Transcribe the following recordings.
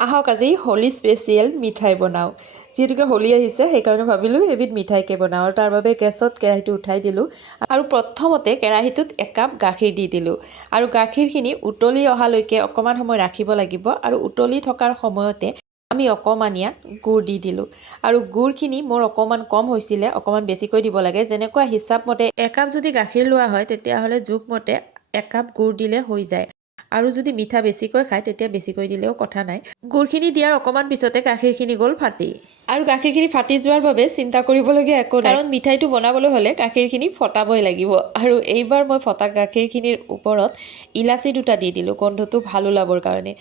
আহক আজি হোলী স্পেচিয়েল মিঠাই বনাওঁ। যিহেতুকে হোলী আহিছে সেইকাৰণে ভাবিলোঁ এবিধ মিঠাইকে বনাওঁ আৰু তাৰ বাবে গেছত কেৰাহীটো উঠাই দিলোঁ আৰু প্ৰথমতে কেৰাহীটোত একাপ গাখীৰ দি দিলোঁ আৰু গাখীৰখিনি উতলি অহালৈকে অকণমান সময় ৰাখিব লাগিব আৰু উতলি থকাৰ সময়তে আমি অকণমান ইয়াত গুড় দি দিলোঁ আৰু গুড়খিনি মোৰ অকণমান কম হৈছিলে অকণমান বেছিকৈ দিব লাগে। যেনেকুৱা হিচাপমতে একাপ যদি গাখীৰ লোৱা হয় তেতিয়াহ'লে জোখমতে একাপ গুড় দিলে হৈ যায়। আৰু যদি মিঠা বেছিকৈ খায় তেতিয়া বেছিকৈ দিলেও কথা নাই। গুড়খিনি দিয়াৰ অকণমান পিছতে গাখীৰখিনি গ'ল ফাটি। আৰু গাখীৰখিনি ফাটি যোৱাৰ বাবে চিন্তা কৰিবলগীয়া একো নাই। কাৰণ মিঠাইটো বনাবলৈ হ'লে গাখীৰখিনি ফটাবই লাগিব। আৰু এইবাৰ মই ফটা গাখীৰখিনিৰ ওপৰত ইলাচি দুটা দি দিলোঁ গোন্ধটো ভালো ওলাবৰ কাৰণে।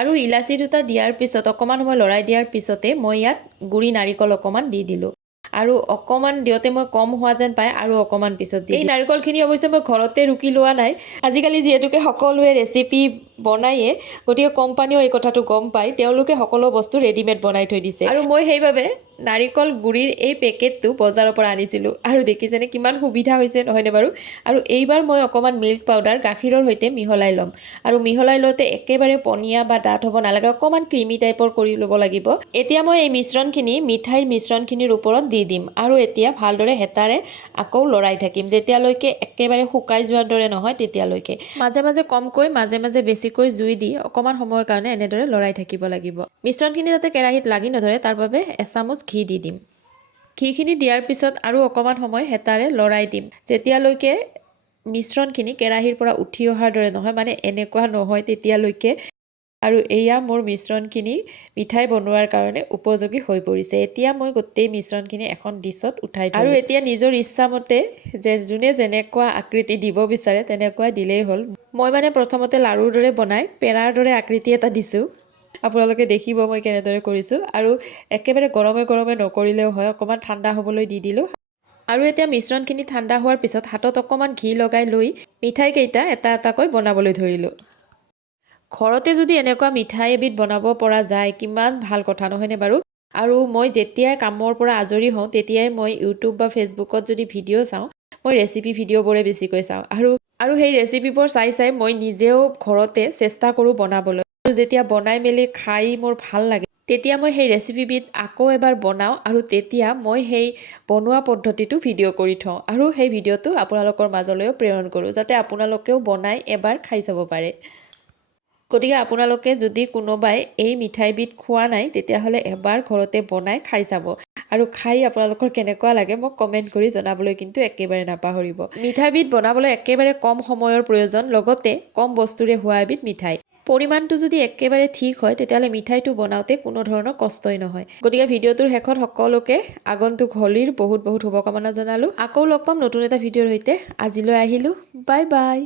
আৰু ইলাচি দুটা দিয়াৰ পিছত অকণমান সময় লৰাই দিয়াৰ পিছতে মই ইয়াত গুড়ি নাৰিকল অকণমান দি দিলোঁ। আৰু অকণমান দিওঁতে মই কম হোৱা যেন পায় আৰু অকণমান পিছত দি এই নাৰিকলখিনি অৱশ্যে মই ঘৰতে ৰুকি লোৱা নাই। আজিকালি যিহেতুকে সকলোৱে ৰেচিপি বনায়ে গতিকে কোম্পানীও এই কথাটো গম পায় তেওঁলোকে সকলো বস্তু ৰেডিমেড বনাই থৈ দিছে। আৰু মই সেইবাবে নাৰিকল গুড়িৰ এই পেকেটটো বজাৰৰ পৰা আনিছিলোঁ। আৰু দেখিছেনে কিমান সুবিধা হৈছে নহয়নে বাৰু? আৰু এইবাৰ মই অকণমান মিল্ক পাউডাৰ গাখীৰৰ সৈতে মিহলাই ল'ম। আৰু মিহলাই লওঁতে একেবাৰে পনীয়া বা ডাঠ হ'ব নালাগে অকণমান ক্ৰিমি টাইপৰ কৰি ল'ব লাগিব। এতিয়া মই এই মিশ্ৰণখিনি মিঠাইৰ মিশ্ৰণখিনিৰ ওপৰত দি দিম। আৰু এতিয়া ভালদৰে হেতাৰে আকৌ লৰাই থাকিম। যেতিয়ালৈকে একেবাৰে শুকাই যোৱাৰ দৰে নহয় তেতিয়ালৈকে। মাজে মাজে কমকৈ মাজে মাজে বেছিকৈ জুই দি অকণমান সময়ৰ কাৰণে এনেদৰে লৰাই থাকিব লাগিব। মিশ্ৰণখিনি যাতে কেৰাহীত লাগি নধৰে তাৰ বাবে এচামুচ ঘি দি দিম। ঘিখিনি দিয়াৰ পিছত আৰু অকণমান সময় হেতাৰে লৰাই দিম। যেতিয়ালৈকে মিশ্ৰণখিনি কেৰাহীৰ পৰা উঠি অহাৰ দৰে নহয় মানে এনেকুৱা নহয় তেতিয়ালৈকে আৰু এয়া মোৰ মিশ্ৰণখিনি মিঠাই বনোৱাৰ কাৰণে উপযোগী হৈ পৰিছে। এতিয়া মই গোটেই মিশ্ৰণখিনি এখন ডিছত উঠাই। আৰু এতিয়া নিজৰ ইচ্ছামতে যে যোনে যেনেকুৱা আকৃতি দিব বিচাৰে, তেনেকুৱা দিলেই হ'ল। মই মানে প্ৰথমতে লাৰুৰ দৰে বনাই, পেৰাৰ দৰে আকৃতি এটা দিছোঁ। আপোনালোকে দেখিব মই কেনেদৰে কৰিছোঁ। আৰু একেবাৰে গৰমে গৰমে নকৰিলেও হয়, অকণমান ঠাণ্ডা হ'বলৈ দি দিলোঁ। আৰু এতিয়া মিশ্ৰণখিনি ঠাণ্ডা হোৱাৰ পিছত হাতত অকণমান ঘি লগাই লৈ মিঠাইকেইটা এটা এটাকৈ বনাবলৈ ধৰিলোঁ। ঘৰতে যদি এনেকুৱা মিঠাই এবিধ বনাব পৰা যায় কিমান ভাল কথা নহয়নে বাৰু? আৰু মই যেতিয়াই কামৰ পৰা আজৰি হওঁ তেতিয়াই মই ইউটিউব বা ফেচবুকত যদি ভিডিঅ' চাওঁ মই ৰেচিপি ভিডিঅ'বোৰে বেছিকৈ চাওঁ। আৰু আৰু সেই ৰেচিপিবোৰ চাই চাই মই নিজেও ঘৰতে চেষ্টা কৰোঁ বনাবলৈ। আৰু যেতিয়া বনাই মেলি খাই মোৰ ভাল লাগে তেতিয়া মই সেই ৰেচিপিবিধ আকৌ এবাৰ বনাওঁ আৰু তেতিয়া মই সেই বনোৱা পদ্ধতিটো ভিডিঅ' কৰি থওঁ। আৰু সেই ভিডিঅ'টো আপোনালোকৰ মাজলৈও প্ৰেৰণ কৰোঁ যাতে আপোনালোকেও বনাই এবাৰ খাই চাব পাৰে। গতিকে আপোনালোকে যদি কোনোবাই এই মিঠাইবিধ খোৱা নাই, তেতিয়াহ'লে এবাৰ ঘৰতে বনাই খাই চাব। আৰু খাই আপোনালোকৰ কেনেকুৱা লাগে মোক কমেণ্ট কৰি জনাবলৈ কিন্তু একেবাৰে নাপাহৰিব। মিঠাইবিধ বনাবলৈ একেবাৰে কম সময়ৰ প্ৰয়োজন, লগতে কম বস্তুৰে হোৱা এবিধ মিঠাই। পৰিমাণটো যদি একেবাৰে ঠিক হয়, তেতিয়াহ'লে মিঠাইটো বনাওঁতে কোনো ধৰণৰ কষ্টই নহয়। গতিকে ভিডিঅ'টোৰ শেষত সকলোকে আগন্তুক হোলীৰ বহুত বহুত শুভকামনা জনালোঁ। আকৌ লগ পাম নতুন এটা ভিডিঅ'ৰ সৈতে। আজিলৈ আহিলোঁ। Bye bye.